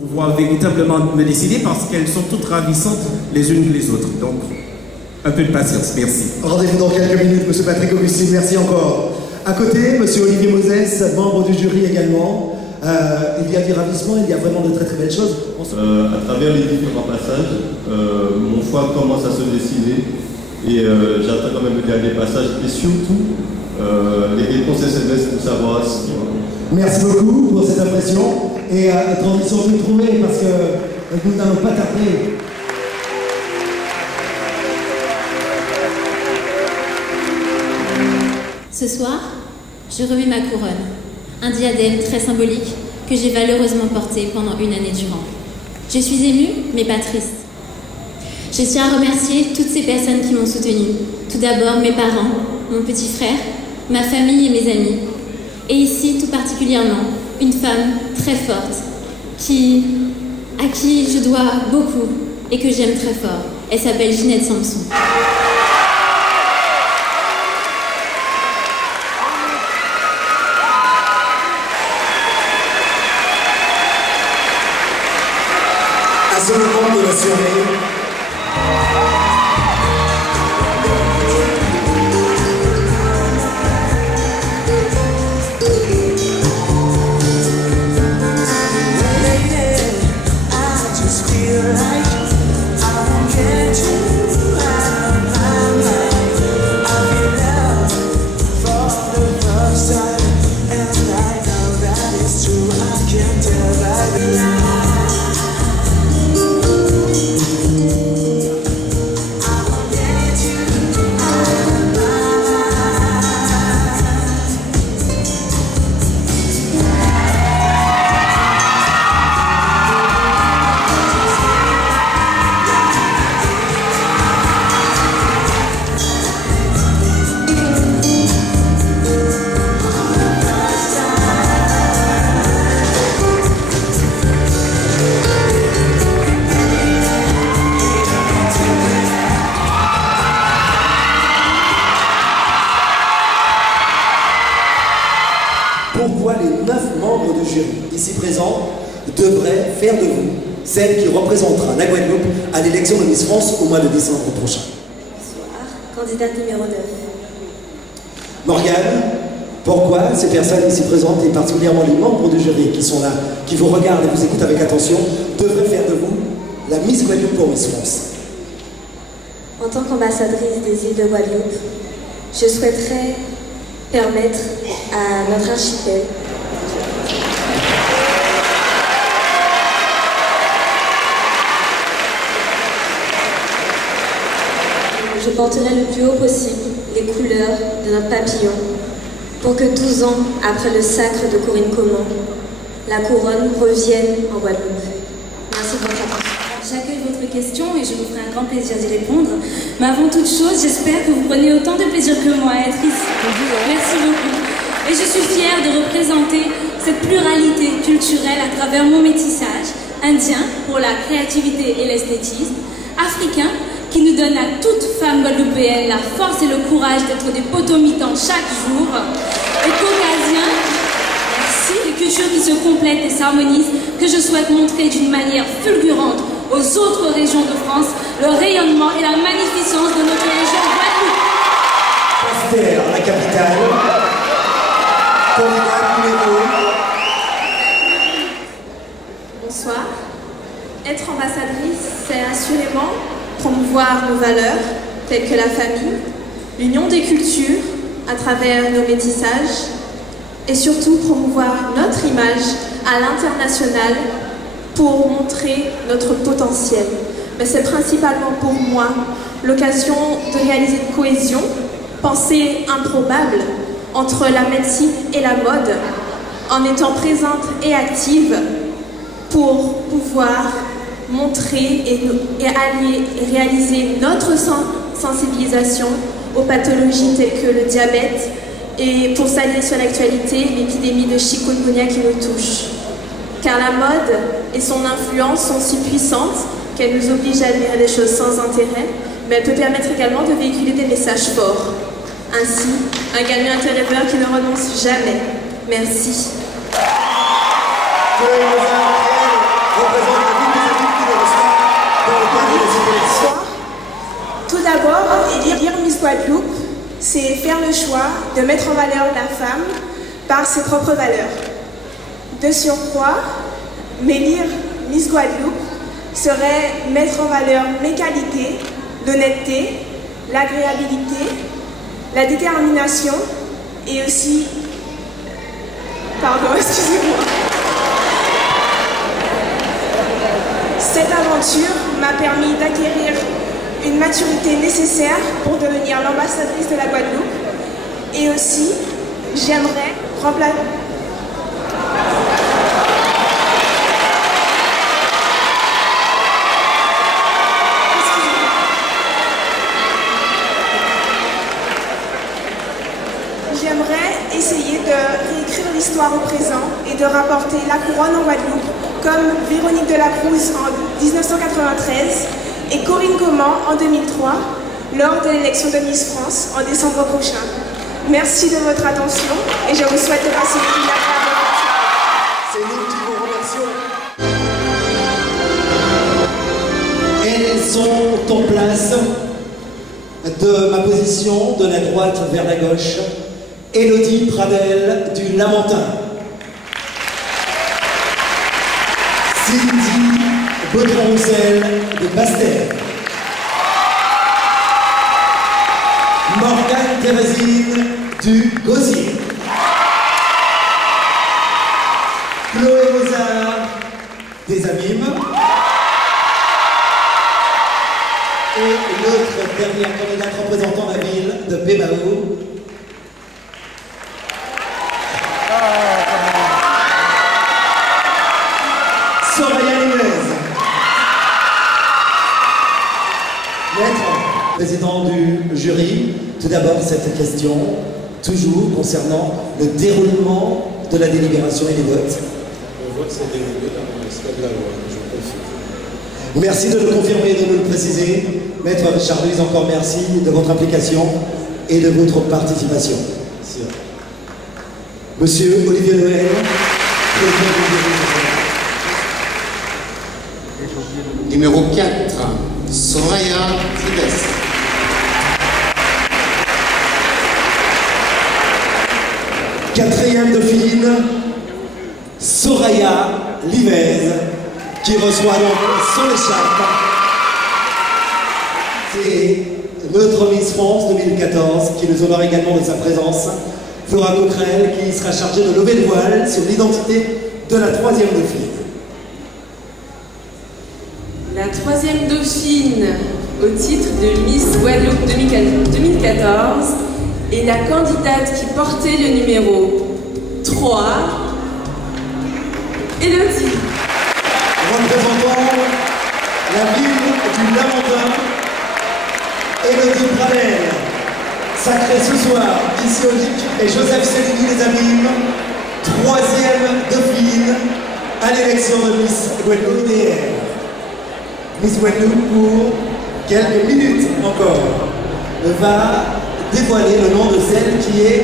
Pouvoir véritablement me décider parce qu'elles sont toutes ravissantes les unes que les autres. Donc, un peu de patience. Merci. Rendez-vous dans quelques minutes, Monsieur Patrick Augustine. Merci encore. À côté, Monsieur Olivier Moses, membre du jury également. Il y a du ravissement, il y a vraiment de très très belles choses. À travers les différents passages, mon choix commence à se dessiner et j'attends quand même le dernier passage et surtout les réponses SMS pour savoir si... Merci beaucoup pour cette impression et transition toute trouvée parce que nous n'allons pas tarder. Ce soir, je remets ma couronne, un diadème très symbolique que j'ai valeureusement porté pendant une année durant. Je suis émue, mais pas triste. Je tiens à remercier toutes ces personnes qui m'ont soutenue. Tout d'abord mes parents, mon petit frère, ma famille et mes amis. Et ici, tout particulièrement, une femme très forte, à qui je dois beaucoup et que j'aime très fort. Elle s'appelle Ginette Samson. À ce moment de la soirée, pourquoi les 9 membres du jury ici présents devraient faire de vous celle qui représentera la Guadeloupe à l'élection de Miss France au mois de décembre prochain. Bonsoir, candidate numéro 9. Morgane, pourquoi ces personnes ici présentes, et particulièrement les membres du jury qui sont là, qui vous regardent et vous écoutent avec attention, devraient faire de vous la Miss Guadeloupe pour Miss France? En tant qu'ambassadrice des îles de Guadeloupe, je souhaiterais permettre à notre archipel je porterai le plus haut possible les couleurs de notre papillon pour que 12 ans après le sacre de Corinne Colomb, la couronne revienne en Guadeloupe. Merci pour votre attention. J'accueille votre question et je vous ferai un grand plaisir d'y répondre. Mais avant toute chose, j'espère que vous prenez autant de plaisir que moi à être ici. Merci beaucoup. Et je suis fière de représenter cette pluralité culturelle à travers mon métissage, indien pour la créativité et l'esthétisme, africain qui nous donne à toute femme guadeloupéenne la force et le courage d'être des potomitans chaque jour, et caucasien, et quelque chose qui se complète et s'harmonise, que je souhaite montrer d'une manière fulgurante aux autres régions de France le rayonnement et la magnificence de notre région Guadeloupe. Esther, la capitale. Bonsoir. Être ambassadrice, c'est assurément promouvoir nos valeurs, telles que la famille, l'union des cultures à travers nos métissages, et surtout promouvoir notre image à l'international pour montrer notre potentiel. Mais c'est principalement pour moi l'occasion de réaliser une cohésion, pensée improbable entre la médecine et la mode, en étant présente et active pour pouvoir montrer et aller réaliser notre sensibilisation aux pathologies telles que le diabète et pour s'allier sur l'actualité, l'épidémie de chikungunya qui nous touche. Car la mode et son influence sont si puissantes qu'elle nous oblige à dire des choses sans intérêt, mais elle peut permettre également de véhiculer des messages forts. Ainsi, un gagnant rêveur qui ne renonce jamais. Merci. Que choix de mettre en valeur la femme par ses propres valeurs. De surcroît, m'élire Miss Guadeloupe serait mettre en valeur mes qualités d'honnêteté, l'agréabilité, la détermination et aussi... Pardon, excusez-moi. Cette aventure m'a permis d'acquérir une maturité nécessaire pour devenir l'ambassadrice de la Guadeloupe et aussi, j'aimerais remplacer... J'aimerais essayer de réécrire l'histoire au présent et de rapporter la couronne en Guadeloupe, comme Véronique Delacruz en 1993 et Corinne Comment en 2003, lors de l'élection de Miss France en décembre prochain. Merci de votre attention et je vous souhaite de passer une bonne journée. C'est nous qui vous remercions. Elles sont en place de ma position, de la droite vers la gauche. Élodie Pradel du Lamentin. Cindy Baudron-Roussel de Pasteur. Morgane Thérésine du Gosier. Chloé Mozart des Abîmes. Et l'autre dernière candidate représentant la ville de Bébaou. Soraya Nunez. Maître, président du jury, tout d'abord cette question, toujours concernant le déroulement de la délibération et des votes. Le vote s'est déroulé dans le respect de la loi, je confirme. Merci de le confirmer et de nous le préciser. Maître Charles, encore merci de votre implication et de votre participation. Merci. Monsieur Olivier Noël, président du jury. Numéro 4, Soraya Libes. Quatrième dauphine, Soraya Libes, qui reçoit donc son écharpe. C'est notre Miss France 2014 qui nous honore également de sa présence. Flora Coquerel qui sera chargée de lever le voile sur l'identité de la troisième dauphine. La troisième dauphine au titre de Miss Guadeloupe 2014 est la candidate qui portait le numéro 3, Élodie. Représentant la ville du Lamentin, Élodie Pradel, sacrée ce soir historique, et Joseph Céline des Abîmes, troisième dauphine à l'élection de Miss Guadeloupe DR. Miss Guadeloupe, pour quelques minutes encore, va dévoiler le nom de celle qui est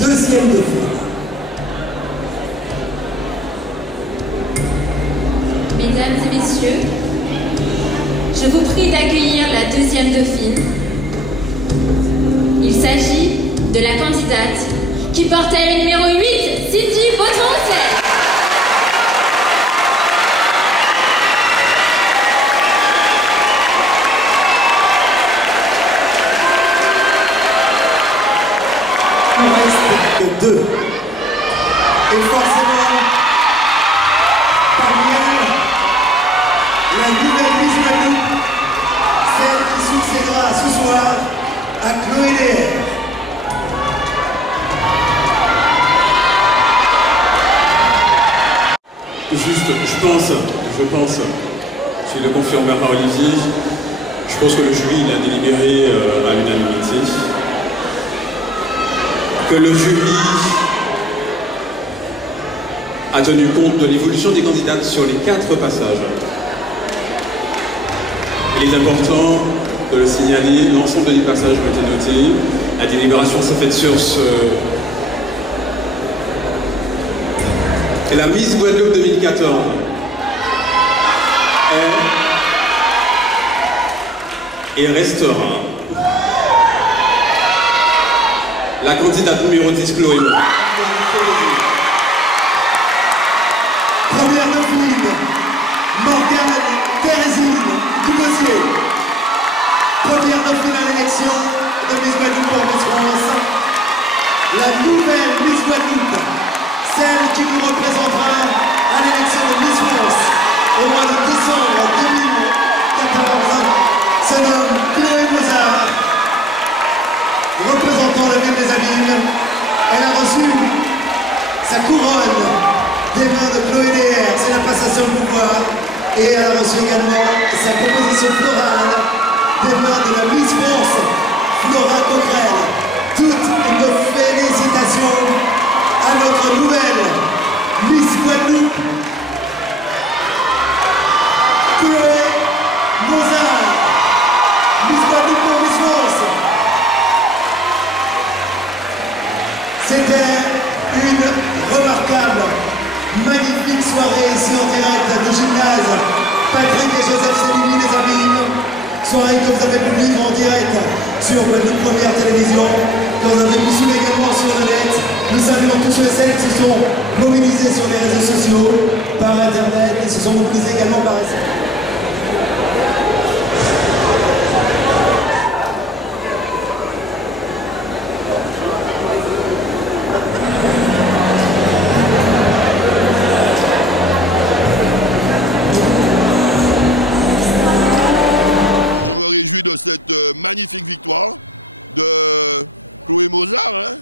deuxième dauphine. Mesdames et messieurs, je vous prie d'accueillir la deuxième dauphine. Il s'agit de la candidate qui portait le numéro 8, Cindy Baudron-Roussel. Il ne reste que deux. Et forcément, parmi elles, la nouvelle Miss Guadeloupe, celle qui succédera ce soir à Chloé DR. Juste, je pense, je le confirme par Olivier, je pense que le jury l'a délibéré à l'unanimité, que le jury a tenu compte de l'évolution des candidates sur les 4 passages. Il est important de le signaler, l'ensemble des passages ont été notés, la délibération s'est faite sur ce... Et la Miss Guadeloupe 2014 est et restera la candidate numéro 10, Chloé Mozart. Première dauphine, Morgane Thérésine Duboisier. Première dauphine à l'élection de Miss Guadeloupe pour Miss France. La nouvelle Miss Guadeloupe, celle qui nous représentera à l'élection de Miss France au mois de décembre 2014, se nomme Chloé Mozart. Représentant la ville des Abîmes, elle a reçu sa couronne des mains de Chloé DR, c'est la passation de pouvoir, et elle a reçu également sa composition florale des mains de la Miss France, Flora Coquerel. Toutes nos félicitations à notre nouvelle Miss Guadeloupe, Chloé Mozart. Miss Guadeloupe pour Miss France. C'était une remarquable, magnifique soirée ici en direct du gymnase Patrick et Joseph Céline les Abîmes. Soirée que vous avez pu vivre en direct sur Guadeloupe Première Télévision, que vous avez pu suivre également sur le net. Nous saluons tous ceux et celles qui se sont mobilisés sur les réseaux sociaux, par internet, et se sont mobilisés également par SMS. De cette magnifique victoire de Chloé Mozart, hein,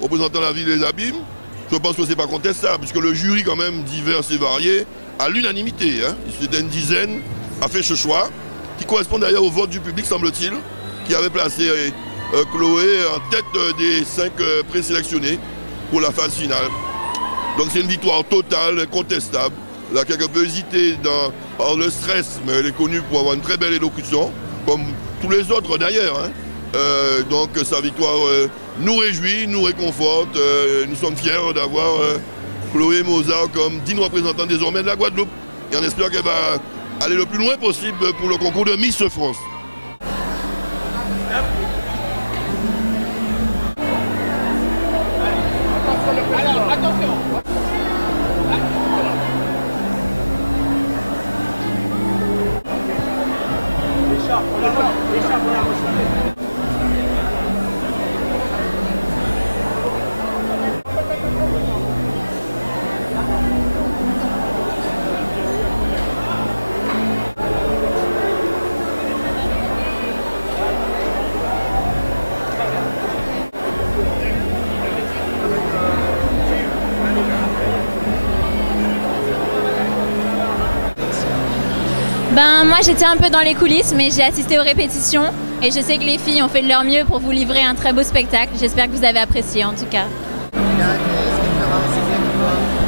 représentant la ville des Abîmes. Je pense que c'est pas contestable, puisque le jury, quand même divers et varié, à l'unanimité, hein, c'était une dizaine, a fait ce choix, qui correspond d'ailleurs au vote du public, semble-t-il, qui avait placé Chloé en tête des 5 présélectionnés pour la phase finale. Donc c'est une victoire totale, incontestable. Elle a quelque peu hésité par le stress, mais elle est connue pour avoir une très belle élocution, comme tous les autres d'ailleurs. Hein. Donc sa victoire nous réjouit, nous réconforte. Nous sommes fiers d'avoir Chloé Mozart comme digne représentante désormais de la Guadeloupe. Et on espère qu'elle va aller le plus loin possible pour le concours de Miss France. Alors, attention. Ben moi j'étais un peu dans les coulisses, mais j'ai assisté aux répétitions et je sais que les filles ont fait de leur mieux pour vous livrer un très beau spectacle. J'espère que vous avez apprécié en tout cas.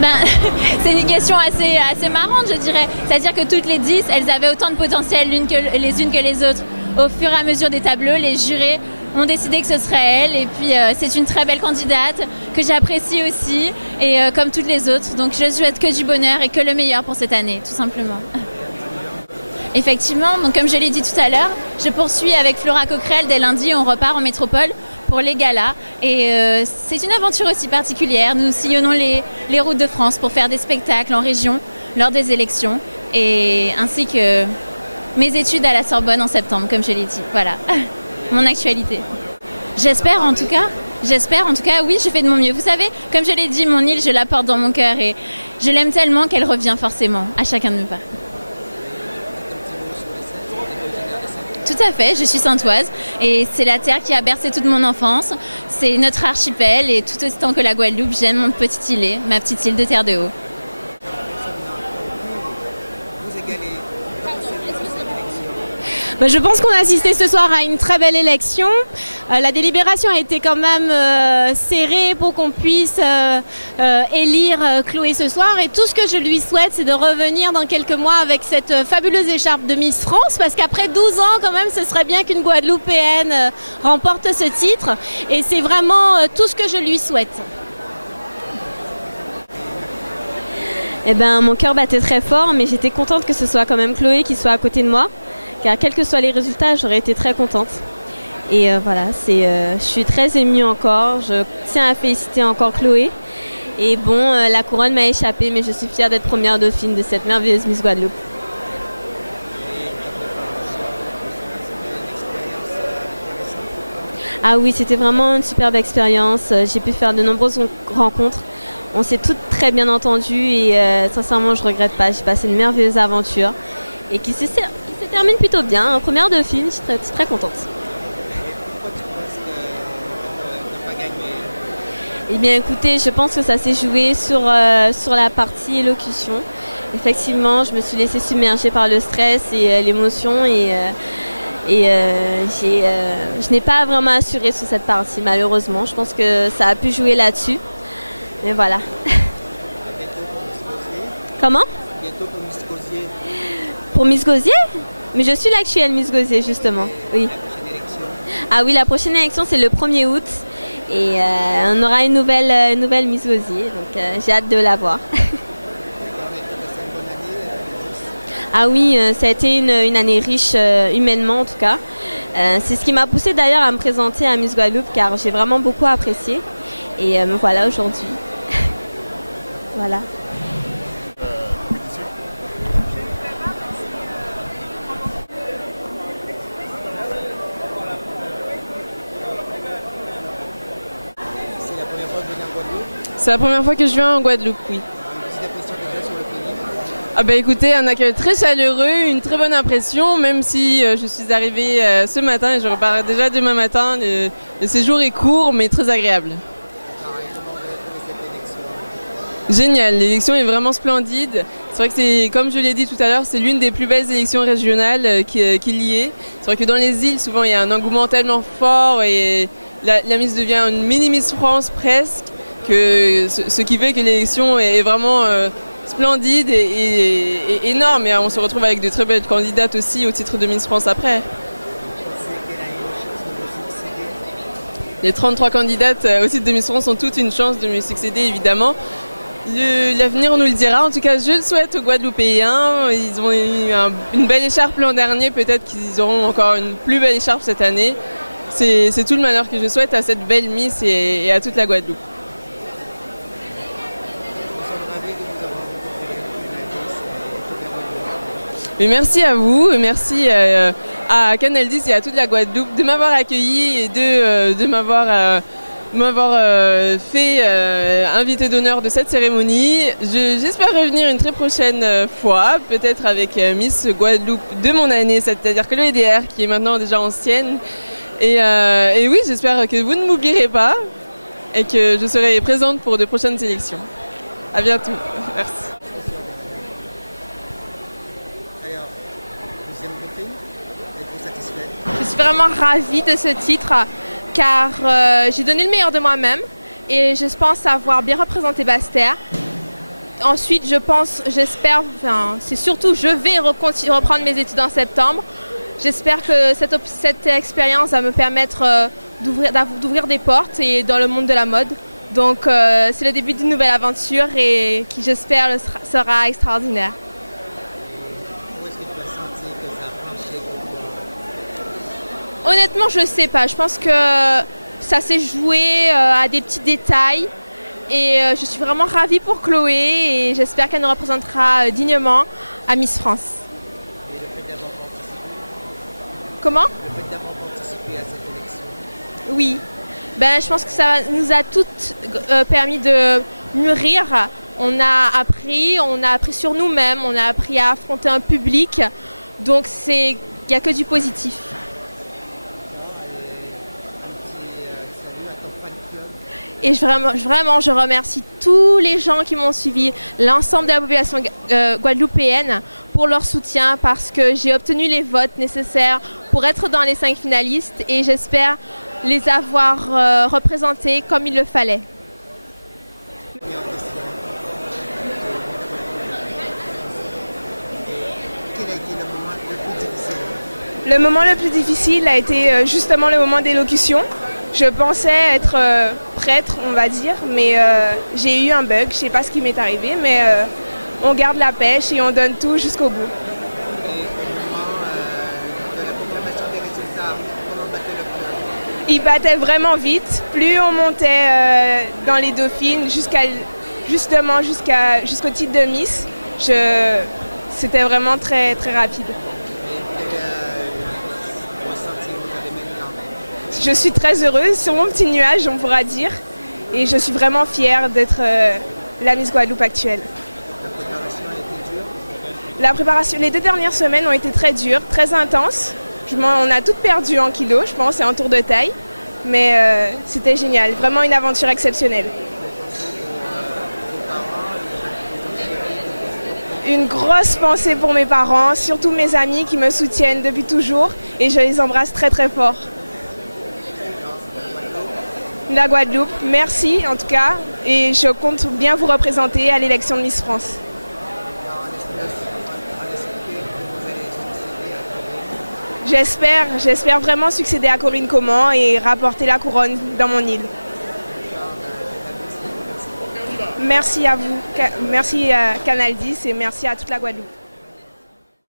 Ben, c'est une question assez marrante, je dirais. C'est-à-dire que toutes les 10, elles avaient autant de potentiel les unes que les autres. Au fur et à mesure des tableaux, les jurés ont décidé que ce serait elle. Et puis c'est une très belle candidate que j'apprécie aussi, et comme toutes les autres. Donc je souhaite que du bonheur et que le meilleur pour cette année, tout simplement. Effectivement, donc comme je l'ai dit tout à l'heure, je poursuis avec Flora Coquerel. Dès lundi, on repart en métropole pour les galas. Et c'est une aventure aussi particulière. Nous sillonnons les routes de France pour faire des spectacles en région lors des élections, et ainsi que mes études à la Sorbonne en septembre, comme je l'ai dit. Voilà, mon actualité. J'espère en tout cas, oui, je fais de mon mieux. Vous savez, comme je l'ai dit, mon île, je la porte dans mon cœur et je l'aime tellement qu'elle revient forcément à chacun de mes pas. Tout à fait, je suis saintoise et c'est la terre qui a bercé toute mon enfance. C'est notre archipel et tout autant que la Guadeloupe, j'aime mon petit îlet, ma petite île de terre de haut. Je pense qu'on a assisté ce soir à une très belle élection. La délibération a été quand même serrée pour qu'on puisse élire Chloé ce soir. Et tout ce que je lui souhaite, c'est de revenir dans quelques mois avec cette fabuleuse écharpe de Miss France. Parce qu'après 12 ans, quand même, ce serait bien qu'une Guadeloupéenne remporte ce titre. Et c'est vraiment tout ce que je lui souhaite. Eh ben, mon cœur battait très fort, mais j'étais contente que ce soit quand même Chloé qui soit à côté de moi. Car quels que soient les résultats, j'aurais été très contente. Et voilà, je suis très émue encore. Je tiens à féliciter encore Chloé. Et bon, la couronne m'a échappé, mais je suis fière d'être première dauphine de cette merveilleuse Miss Guadeloupe. Ah oui, c'était vraiment une superbe expérience. J'ai pu faire de nombreuses rencontres. On s'est toutes très bien entendues et sincèrement, je ne regrette pas. J'ai passé une merveilleuse aventure et qui se termine plutôt bien. En première dauphine, je suis très contente. Eh bien écoutez, je pense que ça s'est joué sur la partie élocution. Effectivement, je me suis laissée submerger par le stress et l'émotion je n'ai pas vraiment assuré sur cette partie, malheureusement. Je pense que ça a pu jouer là-dessus. Mais voilà. Comment? Bientôt pour Miss Gosier. Pour Miss Gosier? Mais je suis l'actuelle Miss Gosier, justement. Oui. Ah oui, la prochaine élection, c'est le 1er août. Et on aura une nouvelle Miss Gosier. Donc j'ai hâte de la voir. Ah oui, ça a été une année riche humainement en tout cas. C'est ce qui m'a poussée d'ailleurs à me présenter à Miss Guadeloupe car j'ai vraiment beaucoup apprécié. Et me voilà aujourd'hui. Voilà. C'est la première fois que je viens en Guadeloupe, oui. Ah bah écoutez, un accueil très chaleureux, une très bonne impression, même si je suis arrivée ce matin et je repars déjà demain matin. Le séjour est court mais très agréable. Génial, l'élection est vraiment splendide. C'est vrai que c'est, comme je l'ai dit tout à l'heure, c'est l'une des plus belles élections régionales qu'il y ait. C'est vrai que dans les îles, souvent il y a un engouement tellement fort et la Miss devient une mini Miss France presque, que ce qui fait que l'élection est vraiment splendide et énorme. Et on se retrouve avec de très belles candidates aussi au titre de Miss France après. Les 33 candidates au titre de Miss France ont toutes une chance de me succéder évidemment. L'avenir nous le dira. En tout cas, je le souhaite aux Guadeloupéens. Ils ont eu une belle écharpe l'an dernier. Peut-être qu'ils auront encore une plus belle écharpe cette année. C'est tout le malheur que je souhaite à cette belle Miss et à toute la Guadeloupe. Et merci à vous, et merci à Canal 10 et à toute la Guadeloupe de m'avoir accueilli et de m'avoir fait invité d'honneur de cette cérémonie. J'espère revenir une très prochaine fois, peut-être avec Miss Guadeloupe de mon année, c'est-à-dire que le EDR qui est maintenant déjà ancienne. Et oui, j'espère que vous ne m'oublierez pas et que je serai présente pour de prochaines sélections. À bientôt. Merci. Je suis vraiment ravie de ce titre car j'ai donné le meilleur de moi-même et je pense avoir bien représenté Basse-Terre. Ensuite, j'espère, c'est surtout je vais reprendre mes études en septembre. J'espère que cette expérience va me permettre d'ouvrir des portes et dans le monde de la mode. Donc c'est le début d'une nouvelle aventure et qui j'espère sera extraordinaire. Honnêtement, je ne sais pas. Je pense que ça s'est joué à des petits détails. Et je suis vraiment ravie pour Chloé et j'espère qu'elle nous représentera dignement à Miss France. Comment? Le fait d'avoir participé à cette élection. Oui. Je pense que ça nous a toutes permis de mûrir. On a appris sur nous-mêmes, on a appris à affronter un public. Donc il n'y a que du positif. Et vraiment, je remercie tous les gens qui m'ont suivi, l'ensemble de la population guadeloupéenne pour leur soutien parce que j'ai obtenu les votes nécessaires pour être dans les 5 finalistes et j'espère les avoir représentés comme il le fallait. Le moment le plus difficile a été justement le moment d'élocution. Je pensais être prêtre, on va dire, mais j'ai eu un bug, je ne sais pas ce qui m'est arrivé, mais on garde la pêche et on donne tout jusqu'au bout. Et au moment de la proclamation des résultats, comment battait le Il battait vraiment vite. Plus on montait dans les Dauphines jusqu'au titre de Miss, c'était vraiment très, très rapide. Je suis très heureuse, sur mon petit nuage, on pourra dire. Et je suis vraiment fière d'être la Miss Guadeloupe actuelle. La préparation, les 2 dernières semaines ont été très dures, très intenses. On a toutes perdu en kilos, je pense, et en tour de taille. Mais c'était génial, vraiment une aventure exceptionnelle. Une grosse pensée pour mes parents, surtout mes amis qui me soutiennent depuis toujours. Et je les embrasse très très fort. La Guadeloupe, merci en tout cas. Et je compte bien vous représenter à l'élection de Miss France. J'espère vraiment succéder à Corinne Coman et rapporter la couronne dans mon île. Merci à vous, merci à Canal 10 et merci à toute la Guadeloupe.